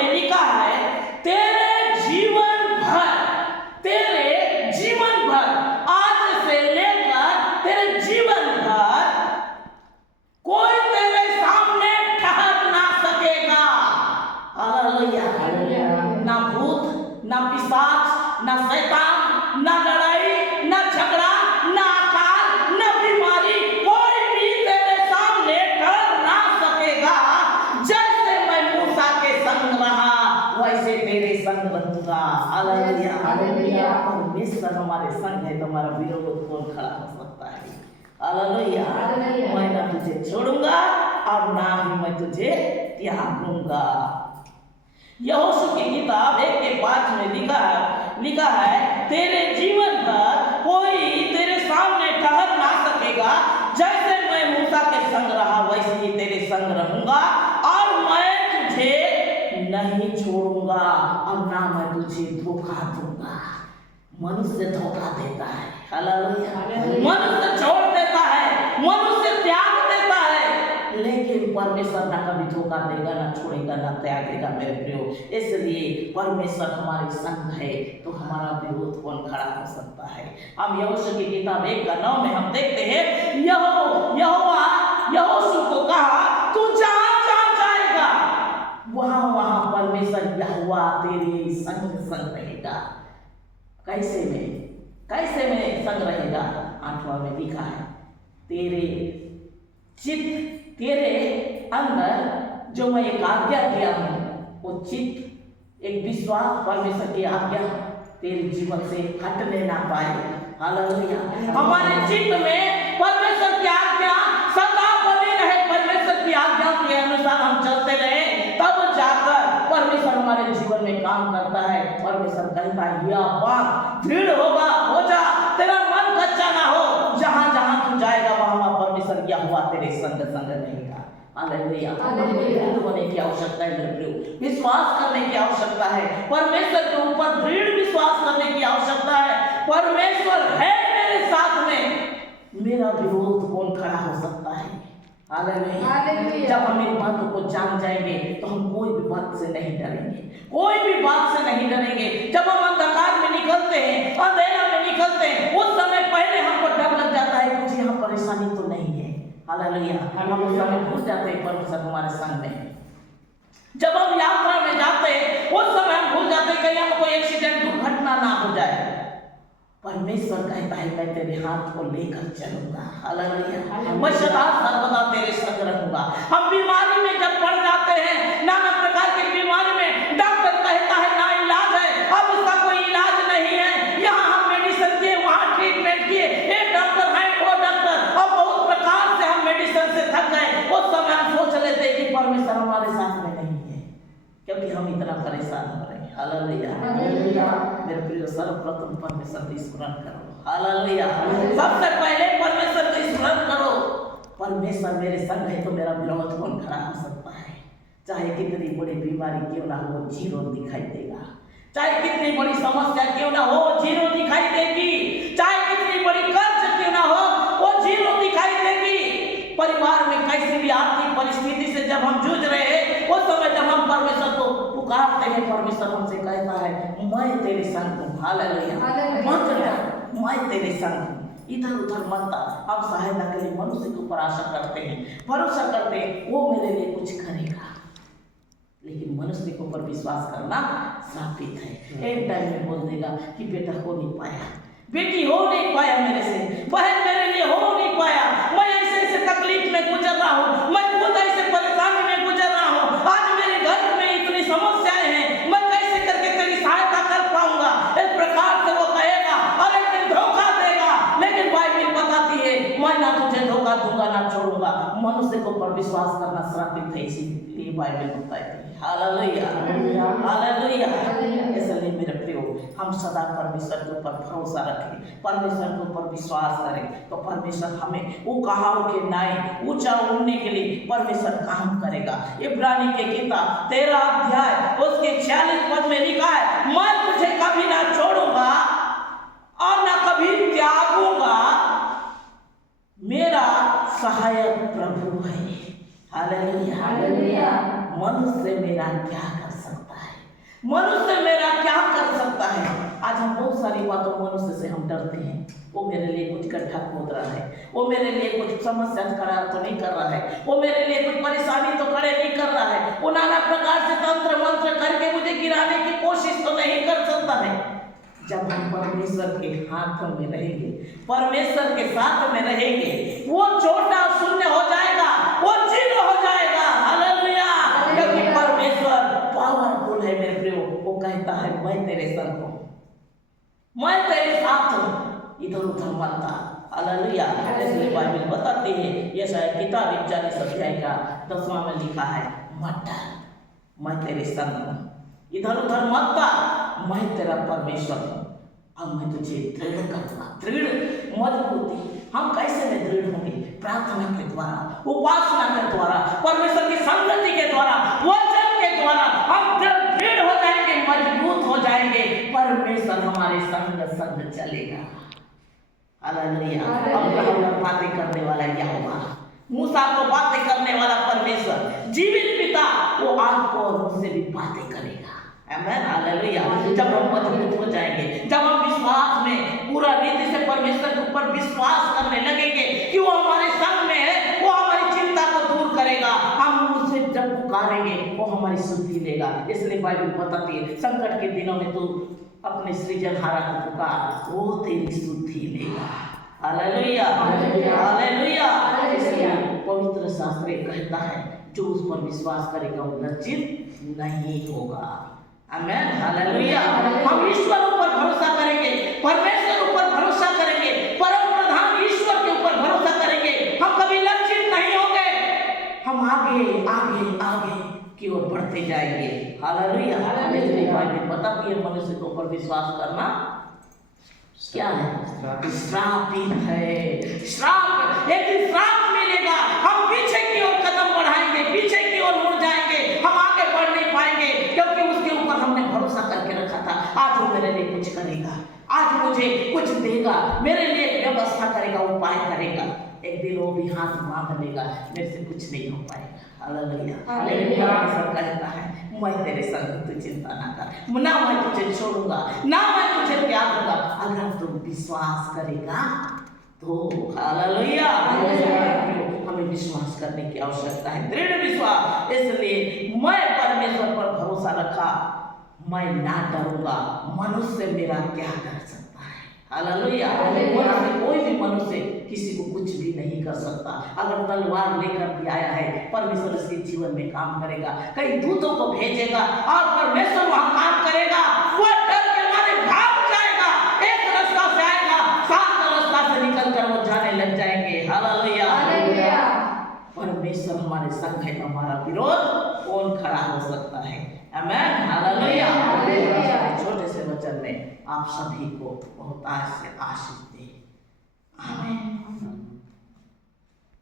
में लिखा है तेरे जीवन भर आज से लेकर तेरे जीवन भर कोई तेरे सामने ठहर ना सकेगा। हालेलुया। ना भूत, ना पिशाच, ना शैतान, ना लड़ाई, ना झगड़ा, ना अकाल, ना बीमारी, कोई भी तेरे सामने ठहर ना सकेगा। जैसे मैं मूसा के संग रहा वैसे तेरे संग रहूंगा। हालेलुया। परमेश्वर हमारे संग है तो हमारा विरोध कौन खड़ा हो सकता है? हालेलुया। मैं ना तुझे छोड़ूंगा और ना ही मैं तुझे त्यागूंगा। यहोशू की किताब 1:5 में लिखा है तेरे जीवन भर कोई तेरे सामने ठहर ना सकेगा। जैसे मैं मूसा के संग रहा वैसे ही तेरे संग रहूंगा और मैं तुझे नहीं छोड़ूंगा और ना मैं तुझे धोखा दूंगा। मनुष्य धोखा देता है। हालेलुया। मनुष्य छोड़ देता है, मनुष्य त्याग देता है, लेकिन परमेश्वर ना कभी धोखा देगा, ना छोड़ेगा, ना त्यागेगा मेरे प्रियो। इसलिए परमेश्वर हमारे संग है तो हमारा विरोध कौन खड़ा हो सकता है? हम यहोशू की किताब 1:9 में हम देखते हैं यहोशू को कहा तू जहां जाएगा वहां परमेश्वर यहोवा तेरे संग रहेगा। कैसे में संग रहेगा? 8वां में लिखा है तेरे अंदर जो मैं एक आज्ञा दिया हूं वो चित्त, एक विश्वास परमेश्वर की आज्ञा तेरे जीवन से हटने ना पाए। हालेलुया। हमारे चित्त में परमेश्वर की आज्ञा सदा बनी रहे, परमेश्वर की आज्ञा के अनुसार हम चलते रहे, तब जाकर परमेश्वर हमारे जीवन में काम करता है। परमेश्वर कहता है यह बात दृढ़ होगा, हो जा, तेरा मन कच्चा ना हो। जहां तू जाएगा वहां परमेश्वर क्या हुआ तेरे संग रहेगा। हालेलुया। दृढ़ होने की आवश्यकता है मेरे प्रियो, विश्वास करने की आवश्यकता है, परमेश्वर के ऊपर दृढ़ विश्वास करने की आवश्यकता है। परमेश्वर है मेरे साथ में, मेरा विरोध कौन खड़ा हो सकता है? हालेलुया। जब हम इन बातों को जान जाएंगे तो हम कोई भी बात से नहीं डरेंगे, कोई भी बात से नहीं डरेंगे। जब हम अंधकार में निकलते हैं, अंधेरा में निकलते हैं, उस समय पहले हमको डर लग जाता है कुछ यहाँ परेशानी तो नहीं है। हालेलुया। हम उस समय भूल जाते हैं परमेश्वर हमारे संग में। जब हम यात्रा में जाते हैं उस समय हम भूल जाते हैं कहीं हमको एक्सीडेंट, दुर्घटना ना हो जाए। परमेश्वर कहता है मैं तेरे हाथ को लेकर चलूंगा। हालेलुया। मैं सदा सर्वदा तेरे संग रहूंगा। हम बीमारी में जब पड़ जाते हैं, नाना प्रकार की बीमारी में डॉक्टर कहता है ना इलाज है, अब इसका कोई इलाज नहीं है, यहाँ हम मेडिसिन किए, वहाँ ट्रीटमेंट किए, एक डॉक्टर है वो डॉक्टर, और बहुत प्रकार से हम मेडिसिन से थक गए। उस समय हम सोच लेते हैं कि परमेश्वर हमारे साथ में नहीं है, क्योंकि हम इतना परेशान हो रहे हैं। हालेलुया। मेरे प्रिय, सर्वप्रथम परमेश्वर को स्मरण करो। हालेलुया। सबसे पहले परमेश्वर को स्मरण करो। परमेश्वर मेरे संग है तो मेरा विरोध कौन खड़ा हो सकता है? चाहे कितनी बड़ी बीमारी क्यों ना हो, जीरो दिखाई देगा। चाहे कितनी बड़ी समस्या क्यों ना हो, जीरो दिखाई देगी। चाहे कितनी बड़ी कर्ज क्यों ना हो, वो जीरो दिखाई देगी। परिवार में कैसी भी आर्थिक परिस्थिति से जब हम जूझ रहे हैं, उस समय जब हम परमेश्वर को पुकारते हैं, परमेश्वर हमसे कहता है मैं तेरे संग हूँ। हालेलुया। मत डर, मैं तेरे संग हूँ। इधर उधर मत था। हम सहायता के लिए मनुष्य के ऊपर आशा करते हैं, भरोसा करते हैं वो मेरे लिए कुछ करेगा, लेकिन मनुष्य के ऊपर विश्वास करना श्रापित है। एक टाइम में बोल देगा कि बेटा हो नहीं पाया, बेटी हो नहीं पाया मेरे से, बहन मेरे लिए हो नहीं पाया, मैं ऐसे तकलीफ में गुजर रहा हूँ, मैं खुद ऐसे परेशानी में गुजर रहा हूँ, आज मेरे घर में इतनी समस्याएं हैं, मैं कैसे करके तेरी सहायता कर पाऊंगा। इस प्रकार से वो कहेगा और एक दिन धोखा देगा। लेकिन बाइबल बताती है मैं ना तुझे धोखा दूंगा ना छोड़ूंगा। मनुष्य को पर विश्वास करना श्रापित है, इसीलिए बाइबल बताती है। हालेलुया। हालेलुया। इसलिए मेरे प्रियो, हम सदा परमेश्वर के ऊपर भरोसा रखें, परमेश्वर के ऊपर विश्वास करें, तो परमेश्वर हमें वो कहाव के नाई ऊंचा उड़ने के लिए परमेश्वर काम करेगा। इब्रानी के किताब 13 अध्याय उसके 46 पद में लिखा है मैं तुझे कभी ना छोड़ूंगा और ना कभी त्यागूंगा, मेरा सहायक प्रभु है। हालेलुया। हालेलुया। मनुष्य मेरा क्या कर सकता मनुष्य मेरा क्या कर सकता है। आज हम बहुत सारी बातों मनुष्य से हम डरते हैं। वो मेरे लिए कुछ गड्ढा खोद रहा है, वो मेरे लिए कुछ समस्या खड़ा तो नहीं कर रहा है, वो मेरे लिए कुछ परेशानी तो खड़े नहीं कर रहा है, वो नाना प्रकार से तंत्र मंत्र करके मुझे गिराने की कोशिश तो नहीं कर सकता है। जब हम परमेश्वर के हाथ में रहेंगे, परमेश्वर के साथ में रहेंगे, वो छोटा शून्य हो जाएगा, वो जीरो हो जाएगा। हालेलुया। क्योंकि परमेश्वर पावरफुल है मेरे प्रियो। वो कहता है मैं तेरे संग हूँ, मैं तेरे साथ हूँ, इधर उधर मत जा। हालेलुया। इसलिए बाइबल बताती है, यशायाह किताब 41 अध्याय का 10वां में लिखा है, मत डर, मैं तेरे संग हूँ, इधर उधर मत जा, मैं तेरा परमेश्वर हूँ, अब मैं तुझे दृढ़ करूंगा। दृढ़ मजबूती हम कैसे में दृढ़ होंगे? प्रार्थना के द्वारा, उपासना के द्वारा, परमेश्वर की संगति के द्वारा, वचन के द्वारा हम दृढ़ हो जाएंगे, मजबूत हो जाएंगे। परमेश्वर हमारे संग संग चलेगा। हालेलुया। अब बातें करने वाला यहोवा, मूसा को बातें करने वाला परमेश्वर, जीवित पिता, वो आपको और मुझसे भी बातें करेगा। आमेन। हालेलुया। जब हम मजबूत हो जाएंगे, जब हम विश्वास में पूरा रीति से परमेश्वर के ऊपर विश्वास करने लगेंगे कि वो हमारे संग में है, वो हमारी चिंता को दूर करेगा, हम उसे जब पुकारेंगे वो हमारी सुधि लेगा। इसलिए बाइबल बताती है, संकट के दिनों में तू अपने सृजनहारा को पुकार, वो तेरी सुधि लेगा। हालेलुया। हालेलुया। इसलिए पवित्र शास्त्र कहता है, जो उस पर विश्वास करेगा वो लज्जित नहीं होगा। आमेन। हालेलुया। हम ईश्वर ऊपर भरोसा करेंगे, परमेश्वर ऊपर भरोसा करेंगे, परम प्रधान ईश्वर के ऊपर भरोसा करेंगे, हम कभी लज्जित नहीं होंगे, हम आगे आगे आगे की ओर बढ़ते जाएंगे। हालेलुया। इसलिए बाइबल बताती है, मनुष्य के ऊपर विश्वास करना क्या है? श्रापित है। श्राप, एक दिन श्राप मिलेगा, हम पीछे की ओर कदम बढ़ाएंगे, पीछे की ओर मुड़ जाएंगे, हम आगे बढ़ नहीं पाएंगे, क्योंकि उसके ऊपर हमने भरोसा करके रखा था। आज वो मेरे लिए कुछ करेगा, आज मुझे कुछ देगा, मेरे लिए व्यवस्था करेगा, उपाय करेगा। एक दिन वो भी हाथ बांध लेगा, मेरे से कुछ नहीं हो पाएगा। हालेलुया। लेकिन परमेश्वर कहता है, मैं तेरे संग, तू चिंता ना कर, ना मैं तुझे छोड़ूंगा, ना मैं तुझे त्यागूंगा, अगर तू विश्वास करेगा तो। हालेलुया। हमें विश्वास करने की आवश्यकता है, दृढ़ विश्वास। इसलिए मैं परमेश्वर पर भरोसा रखा, मैं ना डरूंगा, मनुष्य मेरा क्या कर सकता है। हालेलुया। कोई भी मनुष्य किसी को कुछ भी नहीं कर सकता। अगर तलवार लेकर भी आया है, परमेश्वर उसके जीवन में काम करेगा, कई दूतों को भेजेगा और परमेश्वर वहां काम करेगा। वो डर के मारे भाग जाएगा, एक रास्ता से आएगा, 7 रास्ता से निकलकर वो जाने लग जाएंगे। हालेलुया। परमेश्वर हमारे संग है, हमारा विरोध कौन खड़ा हो सकता है? आमेन। हालेलुया। छोटे से वचन में आप सभी को बहुत आशीष दे। आमीन।